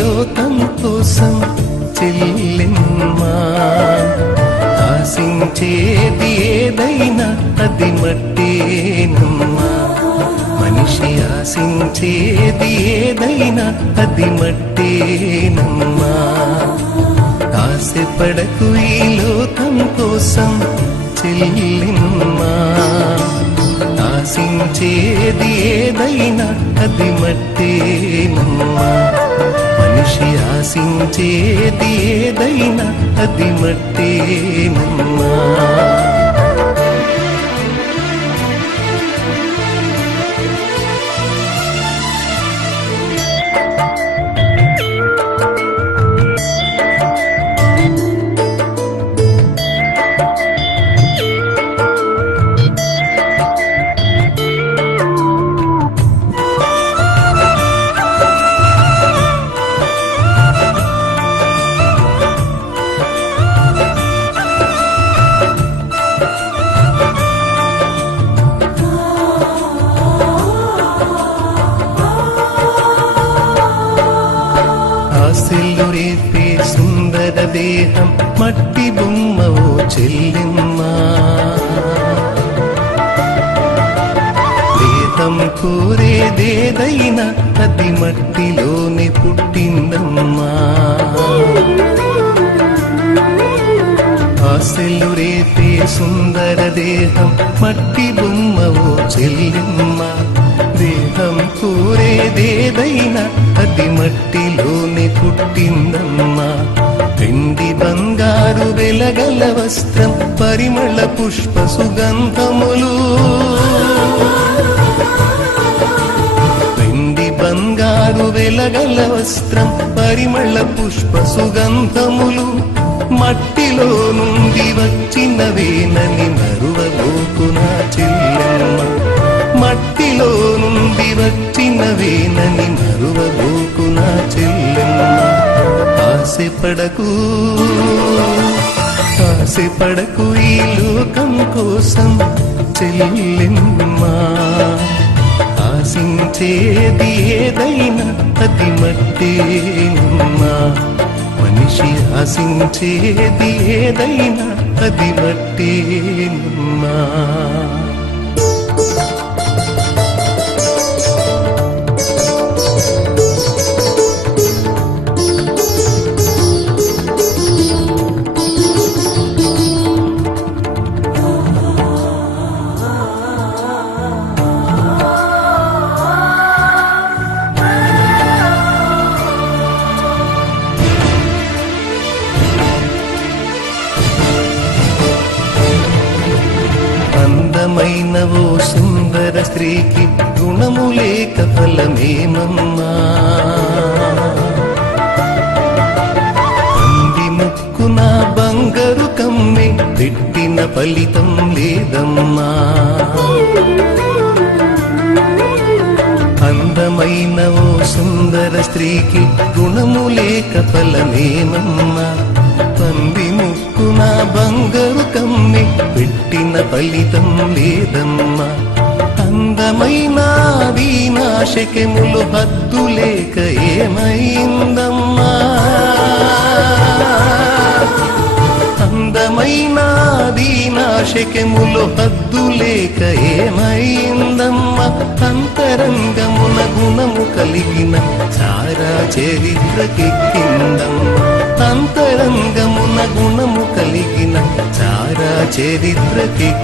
లోకం కోసం చెల్లెమ్మా. ఆశించేది ఏదైనా అది మట్టేనమ్మా. మనిషి ఆశించేది ఏదైనా అది మట్టేనమ్మా. ఆశపడకు ఈ లోకం కోసం చెల్లెమ్మా. ఆశించేది ఏదైనా అది మట్టేనమ్మా. మనిషి ఆశించేది ఏదైనా అది మట్టేనమ్మా. ఆశలు రేపే సుందర దేహం మట్టి బొమ్మవో చెల్లెమ్మా. దేహం కోరేదేదైనా అది మట్టిలోనే పుట్టిందమ్మా. ఆశలు రేపే సుందర దేహం మట్టి బొమ్మవో చెల్లెమ్మా. దేహం కోరేదేదైనా అది మట్టిలోనే పుట్టిందమ్మా. వెండి బంగారు వెలగల వస్త్రం పరిమళ పుష్ప సుగంధములు. వెండి బంగారు వెలగల వస్త్రం పరిమళ పుష్ప సుగంధములు మట్టిలో నుండి వచ్చినవేనని మరువబోకు నా చెల్లెమ్మ. మట్టిలో నుండి వచ్చినవేనని మరువబోకు నా చెల్లెమ్మ. ఆశపడకు ఆశపడకు ఈ లోకం కోసం చెల్లెమ్మా. ఆశించేది ఏదైనా అది మట్టేనమ్మా. మనిషి ఆశించేది ఏదైనా అది మట్టేనమ్మా. అందమైన ఓ సుందర స్త్రీకి గుణము లేక ఫలమేమమ్మా. పంది ముక్కున బంగారు కమ్మె పెట్టిన ఫలితం లేదమ్మా. అందమైన ఓ సుందర స్త్రీకి గుణము లేక ఫలమేమమ్మా. పంది ముక్కున బంగారు కమ్మె పెట్టిన ఫలితం లేదమ్మా. అందమైన వీణాశకెములు హద్దు లేక ఏమైందమ్మా. అందమైన వీణాశకెములు హద్దు లేక ఏమైందమ్మా. అంతరంగమున గుణము కలిగిన చారా చరిత్రకెక్కిందమ్మా. అంతరంగమున గుణము కలిగిన చారా చరిత్రకెక్కిందమ్మా.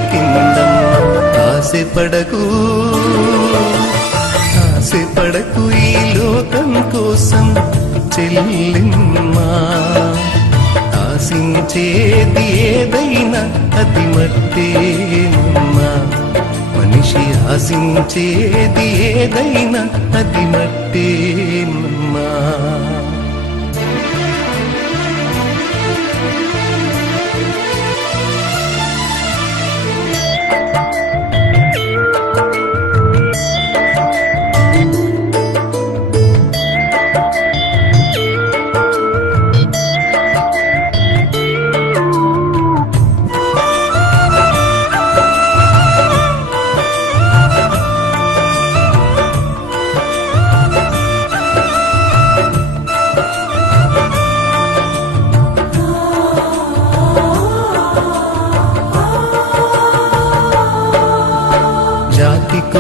ఆశపడకు ఆశపడకు ఈ లోకం కోసం చెల్లెమ్మా. ఆశించేది ఏదైనా అది మట్టేనమ్మా. మనిషి ఆశించేది ఏదైనా అది మట్టేనమ్మా.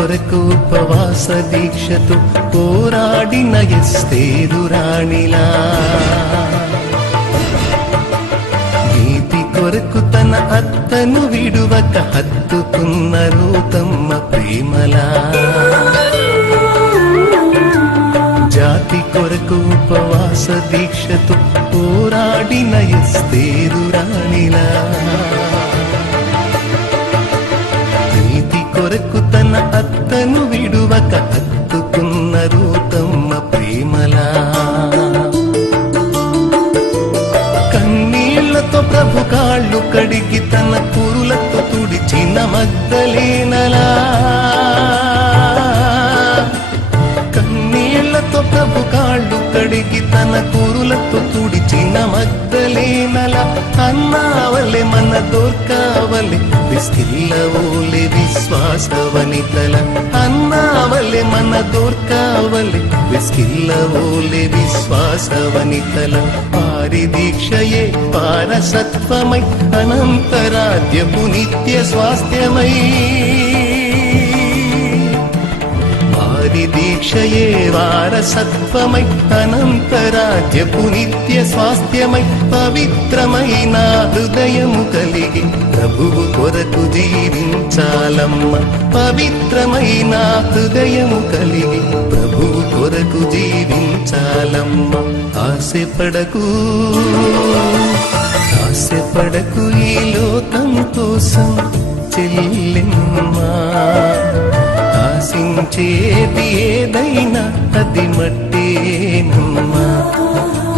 కొరకు ఉపవాస దీక్షతో పోరాడిన ఎస్తేరు రాణిలా, నీతి కొరకు తన అత్తను విడువక హత్తుకున్న రూతమ్మ ప్రేమలా, జాతి కొరకు ఉపవాస దీక్షతో పోరాడిన ఎస్తేరు రాణిలా, నీతి కొరకు తన అత్తను విడువక హత్తుకున్న రూతమ్మ ప్రేమలా, కన్నీళ్లతో ప్రభు కాళ్ళు కడిగి తన కురులతో తుడిచిన మగ్దలేనలా, కన్నీళ్లతో ప్రభు కాళ్ళు కడిగి తన కురులతో తుడిచిన మగ్దలేనలా, అన్నావలె మన దొర్కావలె విస్కిల్లవోలె విశ్వాసవనితల, అన్నావలె మన దొర్కావలె విస్కిల్లవోలె విశ్వాసవనితల, వారి దీక్షయే వారసత్వమై అనంతరాజ్యపు నిత్య స్వాస్థ్యమై, వారి దీక్షయే వారసత్వమై అనంతరాజ్యపు నిత్య స్వాస్థ్యమై, పవిత్రమైన హృదయము కలిగి ప్రభువు కొరకు జీవించాలమ్మ, పవిత్రమైన హృదయము కలిగి ప్రభువు కొరకు జీవించాలమ్మ. ఆశపడకు ఆశపడకు ఈ లోకం కోసం చెల్లెమ్మా, ఆశించేది ఏదైనా అది మట్టేనమ్మా,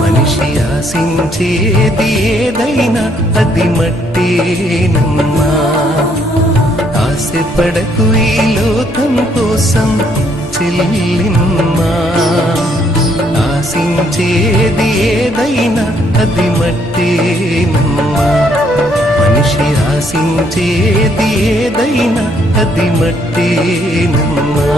మనిషి ఆశించేది ఏదైనా అది మట్టేనమ్మా. ఆశపడకు ఈ లోకం కోసం చెల్లిమ్మా, ఆశించేది ఏదైనా అది మట్టేనమ్మా, మనిషి ఆశించేది ఏదైనా అది మట్టేనమ్మా.